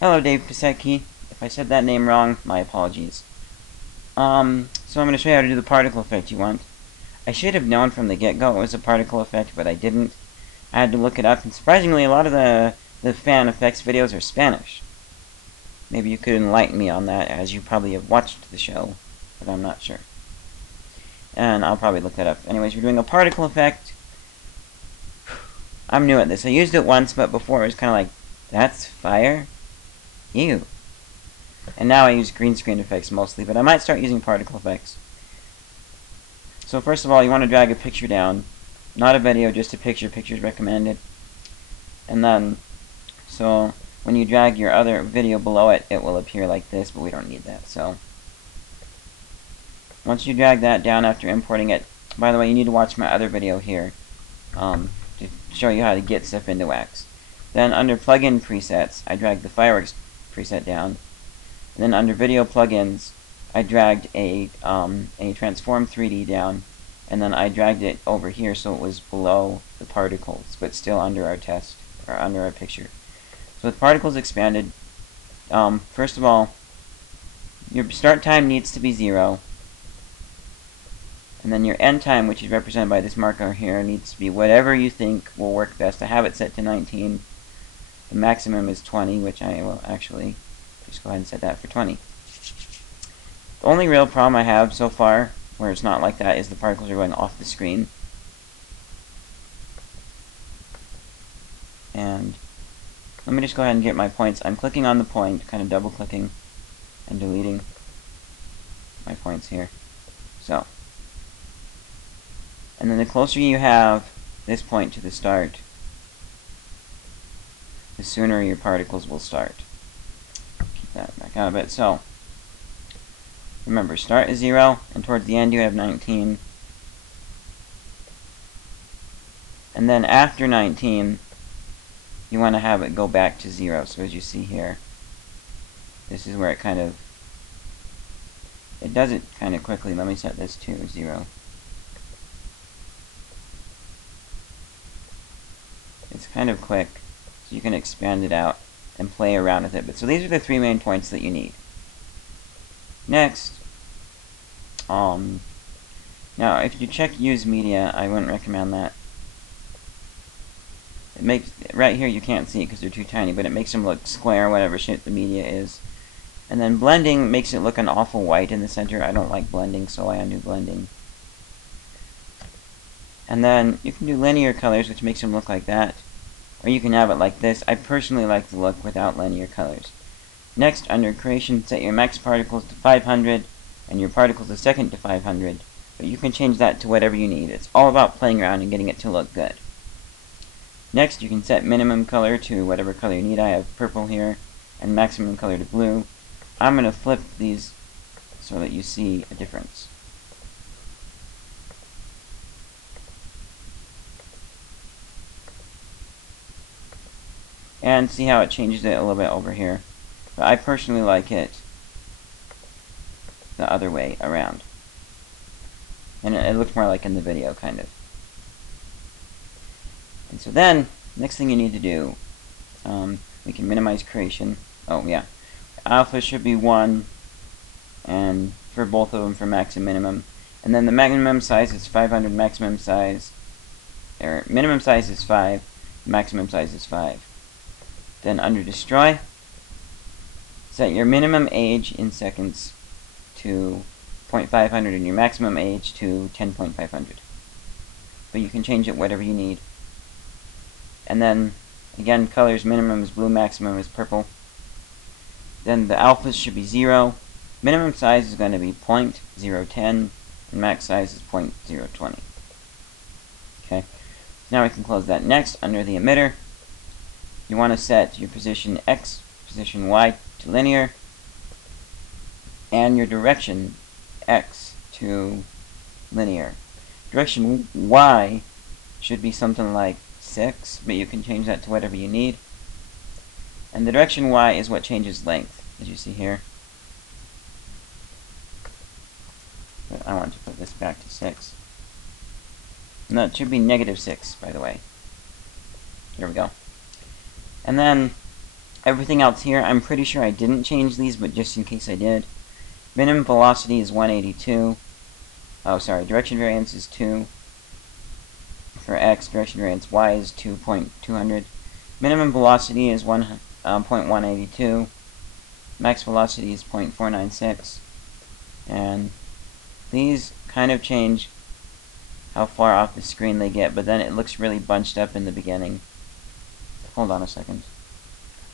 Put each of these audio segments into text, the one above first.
Hello, Dave Pisecki. If I said that name wrong, my apologies. So I'm going to show you how to do the particle effect you want. I should have known from the get-go it was a particle effect, but I didn't. I had to look it up, and surprisingly, a lot of the fan effects videos are Spanish. Maybe you could enlighten me on that, as you probably have watched the show, but I'm not sure. And I'll probably look that up. Anyways, we're doing a particle effect. I'm new at this. I used it once, but before it was kind of like, that's fire? Ew. And now I use green screen effects mostly, but I might start using particle effects. So first of all, you want to drag a picture down. Not a video, just a picture. Picture's recommended. And then, so when you drag your other video below it, it will appear like this, but we don't need that. So once you drag that down after importing it, by the way, you need to watch my other video here to show you how to get stuff into Wax. Then under plugin presets, I drag the fireworks preset down. And then under video plugins, I dragged a transform 3D down, and then I dragged it over here so it was below the particles, but still under our test, or under our picture. So with particles expanded, first of all, your start time needs to be 0, and then your end time, which is represented by this marker here, needs to be whatever you think will work best. I have it set to 19. The maximum is 20, which I will actually just go ahead and set that for 20. The only real problem I have so far, where it's not like that, is the particles are going off the screen. And let me just go ahead and get my points. I'm clicking on the point, kind of double clicking and deleting my points here. So, and then the closer you have this point to the start, the sooner your particles will start. Keep that back out a bit. So, remember, start is 0, and towards the end you have 19. And then after 19, you want to have it go back to 0. So as you see here, this is where it kind of, it does it kind of quickly. Let me set this to 0. It's kind of quick, so you can expand it out and play around with it. But so these are the 3 main points that you need. Next, now if you check use media, I wouldn't recommend that. It makes, right here you can't see it because they're too tiny, but it makes them look square, whatever shape the media is. And then blending makes it look an awful white in the center. I don't like blending, so I undo blending. And then you can do linear colors, which makes them look like that. Or you can have it like this. I personally like the look without linear colors. Next, under creation, set your max particles to 500 and your particles a second to 500. But you can change that to whatever you need. It's all about playing around and getting it to look good. Next, you can set minimum color to whatever color you need. I have purple here, and maximum color to blue. I'm going to flip these so that you see a difference. And see how it changes it a little bit over here. But I personally like it the other way around. And it looks more like in the video, kind of. And so then, next thing you need to do, we can minimize creation. Oh, yeah. Alpha should be 1, and for both of them for max and minimum. And then the minimum size is 500, maximum size, or minimum size is 5, maximum size is 5. Then under destroy, set your minimum age in seconds to 0.500 and your maximum age to 10.500. But you can change it whatever you need. And then, again, colors, minimum is blue, maximum is purple. Then the alphas should be 0. Minimum size is going to be 0.010, and max size is 0.020. Okay, now we can close that. Next, under the emitter, you want to set your position X, position Y to linear, and your direction X to linear. Direction Y should be something like 6, but you can change that to whatever you need. And the direction Y is what changes length, as you see here. But I want to put this back to 6. No, it should be -6, by the way. There we go. And then, Everything else here, I'm pretty sure I didn't change these, but just in case I did. Minimum velocity is 182. Oh, sorry, direction variance is 2. For x, direction variance y is 2.200. Minimum velocity is 0.182. Max velocity is 0.496. And these kind of change how far off the screen they get, but then it looks really bunched up in the beginning. Hold on a second.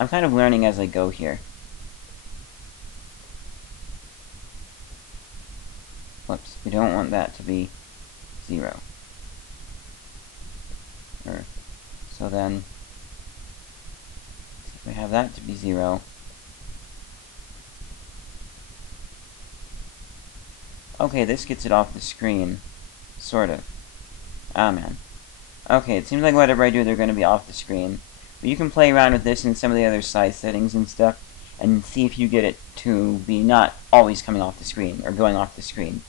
I'm kind of learning as I go here. Whoops, we don't want that to be 0. So then, if we have that to be 0, okay, this gets it off the screen, sort of. Ah, man. Okay, it seems like whatever I do, they're going to be off the screen. But you can play around with this and some of the other size settings and stuff, and see if you get it to be not always coming off the screen, or going off the screen.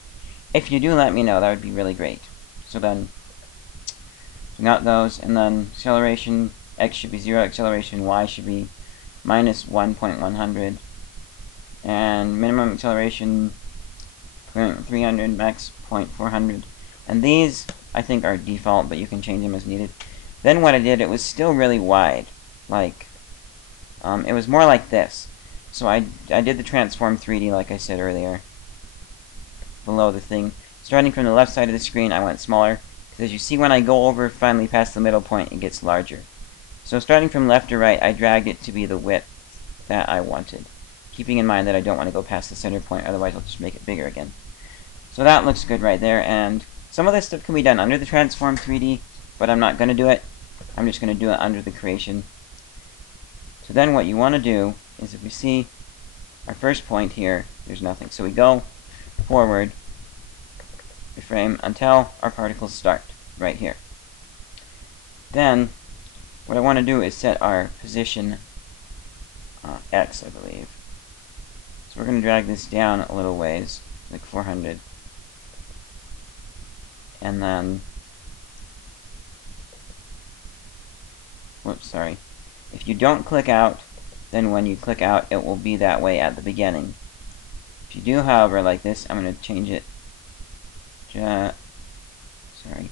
If you do, let me know. That would be really great. So then, we got those, and then acceleration, x should be 0, acceleration y should be minus 1.100, and minimum acceleration 0.300, max 0.400. And these, I think, are default, but you can change them as needed. Then what I did, it was still really wide. Like, it was more like this. So I did the transform 3D, like I said earlier, below the thing. Starting from the left side of the screen, I went smaller. Because as you see, when I go over finally past the middle point, it gets larger. So starting from left to right, I dragged it to be the width that I wanted. Keeping in mind that I don't want to go past the center point, otherwise I'll just make it bigger again. So that looks good right there, and some of this stuff can be done under the Transform 3D, but I'm not going to do it. I'm just going to do it under the creation. So then what you want to do is, if we see our first point here, there's nothing. So we go forward, reframe, until our particles start, right here. Then, what I want to do is set our position x, I believe. So we're going to drag this down a little ways, like 400. And then, whoops, sorry. If you don't click out, then when you click out, it will be that way at the beginning. If you do, however, like this, I'm going to change it. Sorry.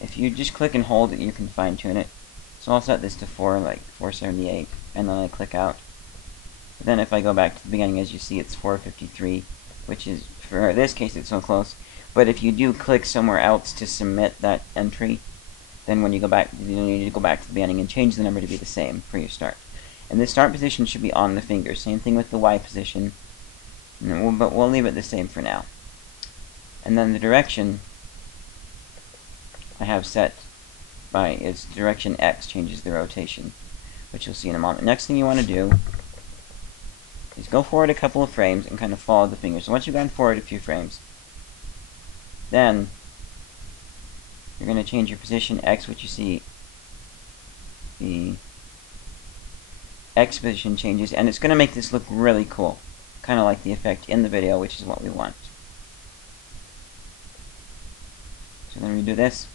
If you just click and hold it, you can fine tune it. So I'll set this to 478, and then I click out. But then if I go back to the beginning, as you see, it's 453, which is, for this case, it's so close. But if you do click somewhere else to submit that entry, then when you go back, you need to go back to the beginning and change the number to be the same for your start. And the start position should be on the finger. Same thing with the Y position, but we'll leave it the same for now. And then the direction I have set by is direction X, changes the rotation, which you'll see in a moment. Next thing you want to do is go forward a couple of frames and kind of follow the finger. So once you've gone forward a few frames, then you're going to change your position X, which you see the X position changes, and it's going to make this look really cool, kind of like the effect in the video, which is what we want. So then we do this.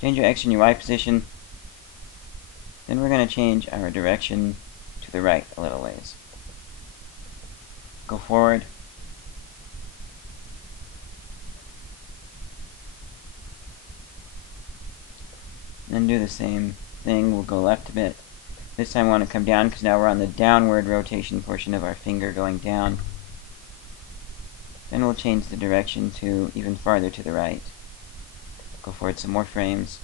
Change your X and your Y position. Then we're going to change our direction to the right a little ways. Go forward. Then do the same thing. We'll go left a bit. This time we want to come down because now we're on the downward rotation portion of our finger going down. Then we'll change the direction to even farther to the right. Go forward some more frames.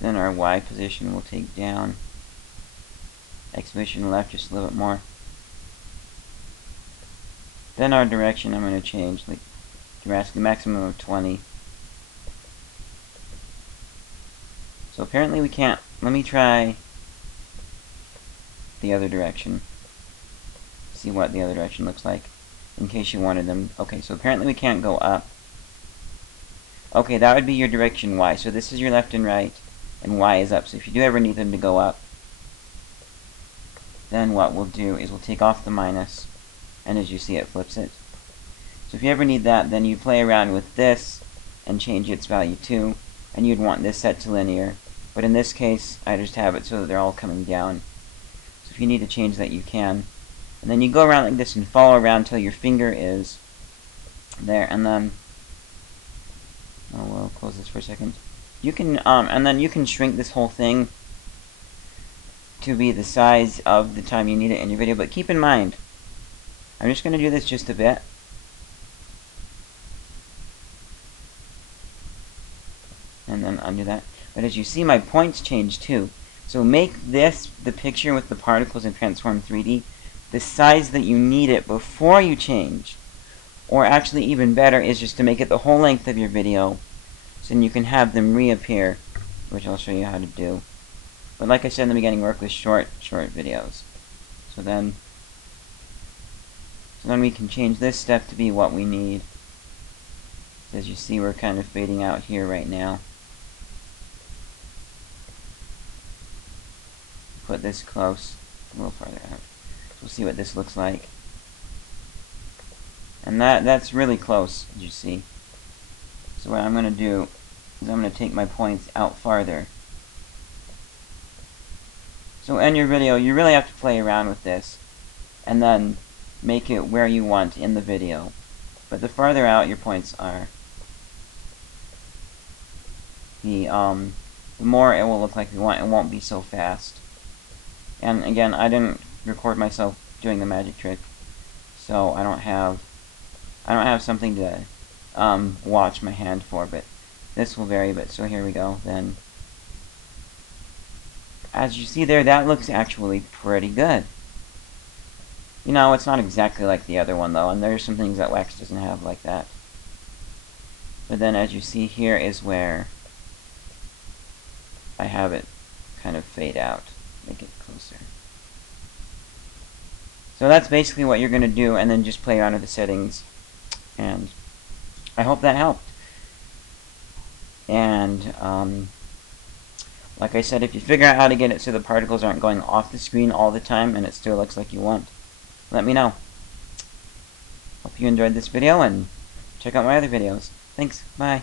Then our Y position we'll take down. X position left just a little bit more. Then our direction I'm going to change, like drastically, maximum of 20. So apparently we can't. Let me try the other direction. See what the other direction looks like, in case you wanted them. Okay, so apparently we can't go up. Okay, that would be your direction Y. So this is your left and right, and Y is up. So if you do ever need them to go up, then what we'll do is we'll take off the minus, and as you see it flips it. So if you ever need that, then you play around with this and change its value too, and you'd want this set to linear. But in this case, I just have it so that they're all coming down. So if you need to change that, you can. And then you go around like this and follow around until your finger is there, and then we'll close this for a second. You can and then you can shrink this whole thing to be the size of the time you need it in your video, but keep in mind, I'm just going to do this just a bit. And then undo that. But as you see, my points change too. So make this, the picture with the particles in Transform 3D, the size that you need it before you change. Or actually even better is just to make it the whole length of your video, so then you can have them reappear, which I'll show you how to do. But like I said in the beginning, work with short videos. So then we can change this step to be what we need. As you see, we're kind of fading out here right now. Put this close, a little farther out. We'll see what this looks like. And that's really close, as you see. So what I'm going to do is I'm going to take my points out farther. So in your video, you really have to play around with this, and then make it where you want in the video. But the farther out your points are, the more it will look like you want. It won't be so fast. And again, I didn't record myself doing the magic trick, so I don't have something to watch my hand for, but this will vary. But so here we go. Then, as you see there, that looks actually pretty good. You know, it's not exactly like the other one though, and there's some things that Wax doesn't have like that. But then, as you see, here is where I have it kind of fade out. Make it closer. So that's basically what you're going to do, and then just play around with the settings. And I hope that helped. And like I said, if you figure out how to get it so the particles aren't going off the screen all the time and it still looks like you want, let me know. Hope you enjoyed this video, and check out my other videos. Thanks. Bye.